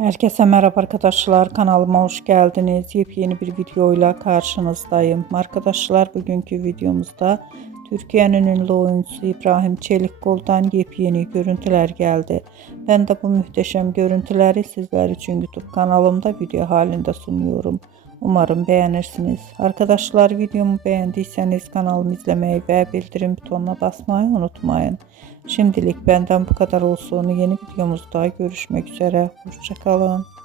Herkese merhaba arkadaşlar, kanalıma hoş geldiniz. Yepyeni bir videoyla karşınızdayım. Arkadaşlar, bugünkü videomuzda Türkiye'nin ünlü oyuncusu İbrahim Çelikkol'dan yepyeni görüntüler geldi. Ben de bu muhteşem görüntüleri sizler için YouTube kanalımda video halinde sunuyorum. Umarım beğenirsiniz. Arkadaşlar, videomu beğendiyseniz kanalımı izlemeyi ve bildirim butonuna basmayı unutmayın. Şimdilik benden bu kadar olsun. Yeni videomuzda görüşmek üzere. Hoşça kalın.